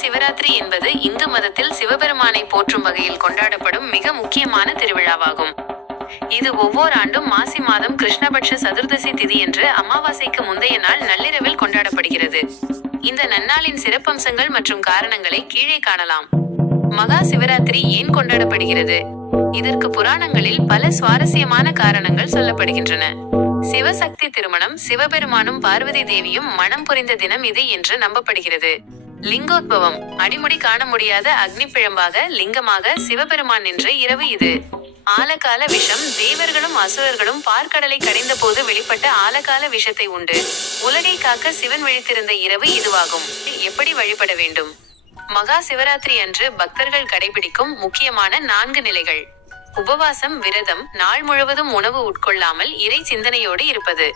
சிவராத்திரி என்பது இந்து மதத்தில் சிவபெருமானை போற்றும் வகையில் கொண்டாடப்படும் மிக முக்கியமான திருவிழாவாகும். இது ஒவ்வொரு ஆண்டும் மாசி மாதம் கிருஷ்ணபட்ச சதுர்தசி திதியன்று அமாவாசைக்கு முந்தைய நாள் நள்ளிரவில் கொண்டாடப்படுகிறது. இந்த நன்னாளின் சிறப்பம்சங்கள் மற்றும் காரணங்களை கீழே காணலாம். மகா சிவராத்திரி ஏன் கொண்டாடப்படுகிறது? இதற்கு புராணங்களில் பல சுவாரஸ்யமான காரணங்கள் சொல்லப்படுகின்றன. சிவசக்தி திருமணம், சிவபெருமானும் பார்வதி தேவியும் மனம் புரிந்த தினம் இது என்று நம்பப்படுகிறது. லிங்கோத்பவம், அடிமுடி காண முடியாத அக்னி பிழம்பாக லிங்கமாக சிவபெருமான் நின்ற இரவு இது. ஆலகால விஷம், தேவர்களும் அசுரர்களும் பார்க்கடலை கடைந்த போது வெளிப்பட்ட ஆலகால விஷத்தை உண்டு உலகை காக்க சிவன் விழித்திருந்த இரவு இதுவாகும். எப்படி வழிபட வேண்டும்? மகா சிவராத்திரி அன்று பக்தர்கள் கடைபிடிக்கும் முக்கியமான 4 நிலைகள். உபவாசம், விரதம், நாள் முழுவதும் உணவு உட்கொள்ளாமல் இறை சிந்தனையோடு இருப்பது.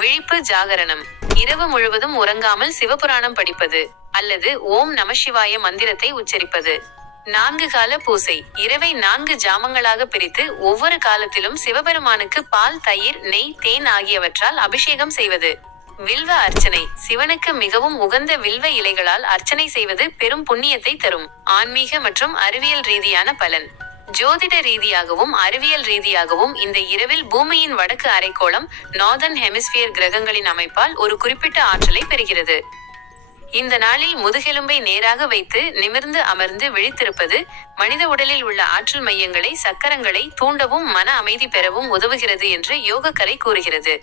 விழிப்பு, ஜாகரணம், இரவு முழுவதும் உறங்காமல் சிவபுராணம் படிப்பது அல்லது ஓம் நமசிவாய மந்திரத்தை உச்சரிப்பது. 4 கால பூசை, இரவை 4 ஜாமங்களாக பிரித்து ஒவ்வொரு காலத்திலும் சிவபெருமானுக்கு பால், தயிர், நெய், தேன் ஆகியவற்றால் அபிஷேகம் செய்வது. வில்வ அர்ச்சனை, சிவனுக்கு மிகவும் உகந்த வில்வ இலைகளால் அர்ச்சனை செய்வது பெரும் புண்ணியத்தை தரும். ஆன்மீக மற்றும் அறிவியல் ரீதியான பலன். ஜோதிட ரீதியாகவும் அறிவியல் ரீதியாகவும் இந்த இரவில் பூமியின் வடக்கு அரைக்கோளம் நார்தர்ன் ஹெமிஸ்பியர் கிரகங்களின் அமைப்பால் ஒரு குறிப்பிட்ட ஆற்றலை பெறுகிறது. இந்த நாளில் முதுகெலும்பை நேராக வைத்து நிமிர்ந்து அமர்ந்து விழித்திருப்பது மனித உடலில் உள்ள ஆற்றல் மையங்களை, சக்கரங்களை தூண்டவும் மன அமைதி பெறவும் உதவுகிறது என்று யோகக்கலை கூறுகிறது.